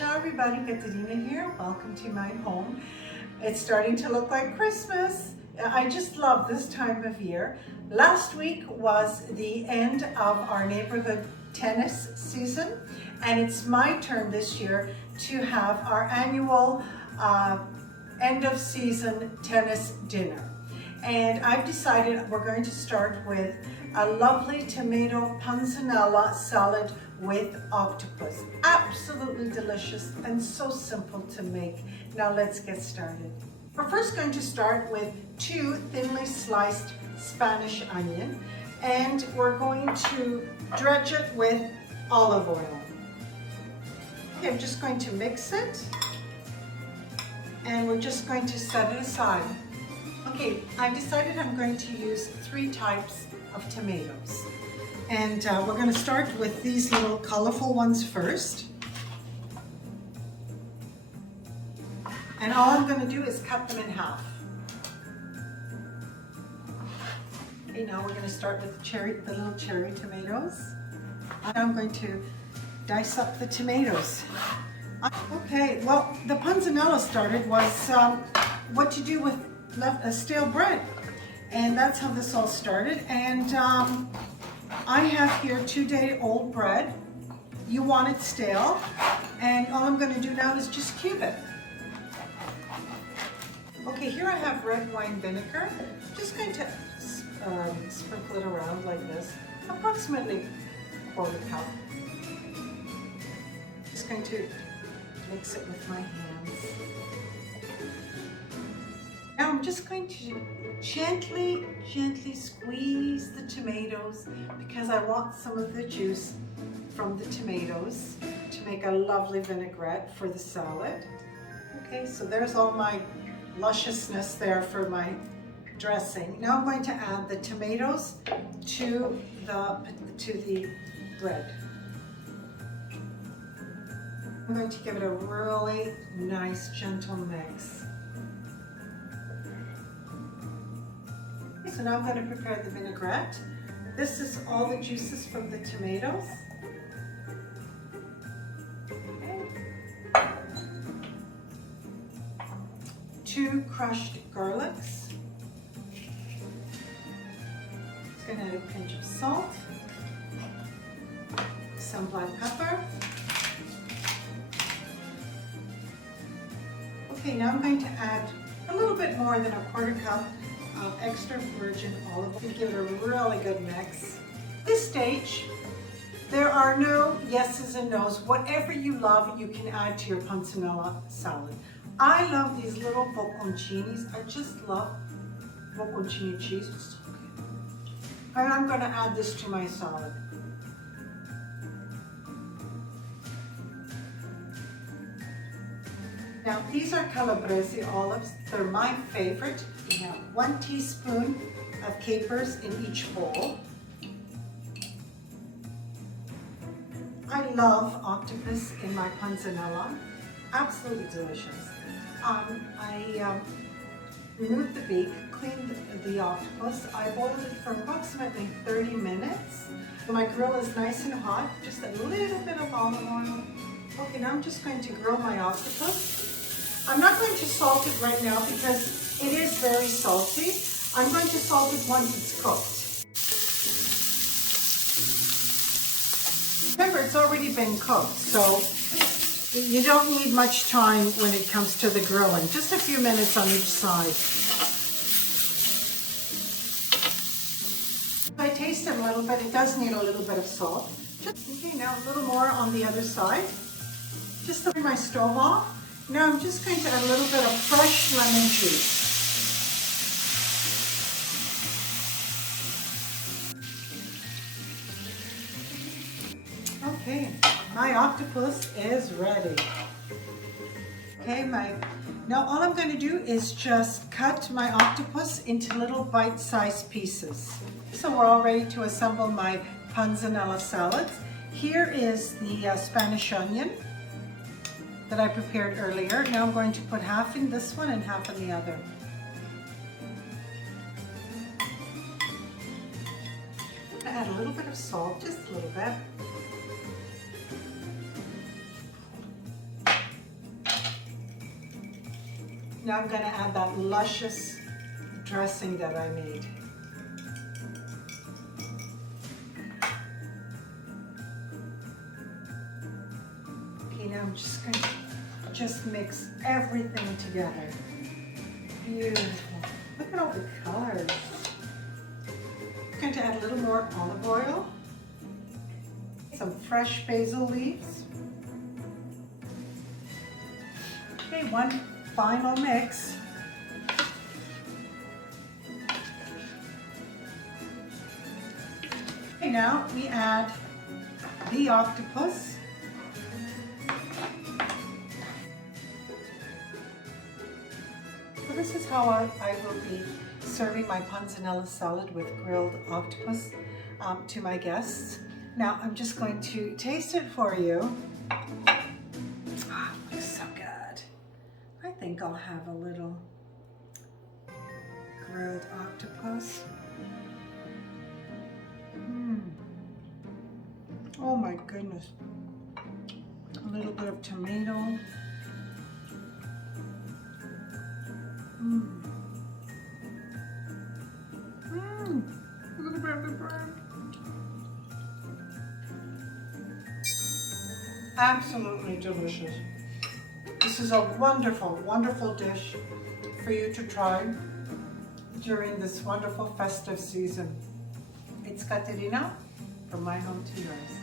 Ciao everybody, Katerina here. Welcome to my home. It's starting to look like Christmas. I just love this time of year. Last week was the end of our neighborhood tennis season, and it's my turn this year to have our annual end of season tennis dinner. And I've decided we're going to start with a lovely tomato panzanella salad with octopus. Absolutely delicious and so simple to make. Now let's get started. We're first going to start with 2 thinly sliced Spanish onion, and we're going to dredge it with olive oil. Okay, I'm just going to mix it, and we're just going to set it aside. Okay, I've decided I'm going to use 3 types of tomatoes. And we're going to start with these little colorful ones first. And all I'm going to do is cut them in half. Okay, now we're going to start with the little cherry tomatoes. Now I'm going to dice up the tomatoes. Okay, well, the panzanella started was what to do with stale bread. And that's how this all started. And I have here 2-day-old bread. You want it stale, and all I'm going to do now is just cube it. Okay, here I have red wine vinegar. I'm just going to sprinkle it around like this, approximately a 1/4 cup. Just going to mix it with my hands. Now I'm just going to gently squeeze the tomatoes because I want some of the juice from the tomatoes to make a lovely vinaigrette for the salad. Okay, so there's all my lusciousness there for my dressing. Now I'm going to add the tomatoes to the bread. I'm going to give it a really nice gentle mix. So now I'm going to prepare the vinaigrette. This is all the juices from the tomatoes. Okay. 2 crushed garlics. Just going to add a pinch of salt, some black pepper. Okay, now I'm going to add a little bit more than a 1/4 cup of extra virgin olive oil to give it a really good mix. At this stage, there are no yeses and nos. Whatever you love, you can add to your panzanella salad. I love these little bocconcinis. I just love bocconcini cheese. It's so good. And I'm going to add this to my salad. Now, these are calabrese olives. They're my favorite. You have 1 teaspoon of capers in each bowl. I love octopus in my panzanella. Absolutely delicious. I removed the beak, cleaned the octopus. I boiled it for approximately 30 minutes. My grill is nice and hot, just a little bit of olive oil. Okay, now I'm just going to grill my octopus. I'm not going to salt it right now because it is very salty. I'm going to salt it once it's cooked. Remember, it's already been cooked, so you don't need much time when it comes to the grilling. Just a few minutes on each side. I tasted a little bit. It does need a little bit of salt. Okay, now a little more on the other side. Just to turn my stove off. Now I'm just going to add a little bit of fresh lemon juice. Okay, my octopus is ready. Okay, now all I'm going to do is just cut my octopus into little bite-sized pieces. So we're all ready to assemble my panzanella salads. Here is the Spanish onion that I prepared earlier. Now I'm going to put half in this one and half in the other. Add a little bit of salt, just a little bit. Now I'm going to add that luscious dressing that I made. Okay, now I'm just going to mix everything together. Beautiful. Look at all the colors. I'm going to add a little more olive oil, some fresh basil leaves. Okay, one final mix. Okay, now we add the octopus. So this is how I will be serving my panzanella salad with grilled octopus to my guests. Now I'm just going to taste it for you. Ah, it looks so good. I think I'll have a little grilled octopus. Oh my goodness. A little bit of tomato. Look at the bread. Absolutely delicious. This is a wonderful, wonderful dish for you to try during this wonderful festive season. It's Katerina from my home to yours.